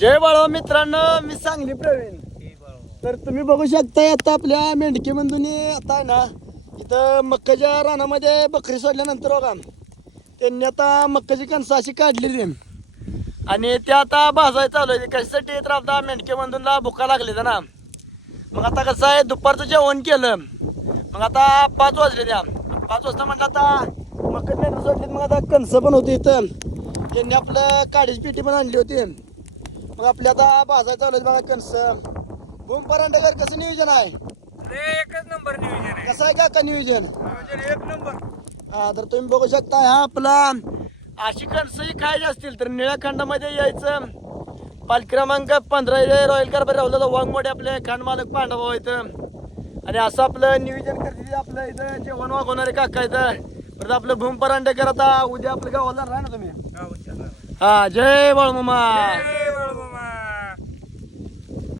जय बाळा मित्रांनो, मी सांगली प्रवीण. तर तुम्ही बघू शकता आता आपल्या मेंढके बंधूंनी आता आहे ना इथं मक्काच्या रानामध्ये बकरी सोडल्यानंतर बघा त्यांनी आता मक्काची कणसं अशी काढलेली आणि ते आता भाजायला चालू आहे. कशासाठी तर आता मेंढके बंधूंना भुका लागली ना. मग आता कसं आहे, दुपारचं जेवण केलं, मग आता 5 वाजले. त्या 5 वाजता म्हटलं आता मक्का मेंढर सोडली, मग आता कणसं पण होती इथं. त्यांनी आपलं काडीची पेटी पण आणली होती. मग आपल्या आता भाजायला चालू आहे बघा कणसं. भूम परांडेकर, कसं नियोजन आहे? एकच नंबर नियोजन आहे. कसं आहे का नियोजन? नियोजन एक नंबर. हा, तर तुम्ही बघू शकता हा आपला अशी कणसंही खायची असतील तर निळ्या खंडामध्ये यायचं. पाल क्रमांक 15 रॉयल कारभारी राहुल वाघमोडे आपले खांड मालक पांडवा इथं. आणि असं आपलं नियोजन करते आपलं इथं जेवण वागवणारे काका इथं. परत आपलं भूम परांडेकर आता उद्या आपल्या गावाला राहा ना तुम्ही. हा, जय बाळमामा.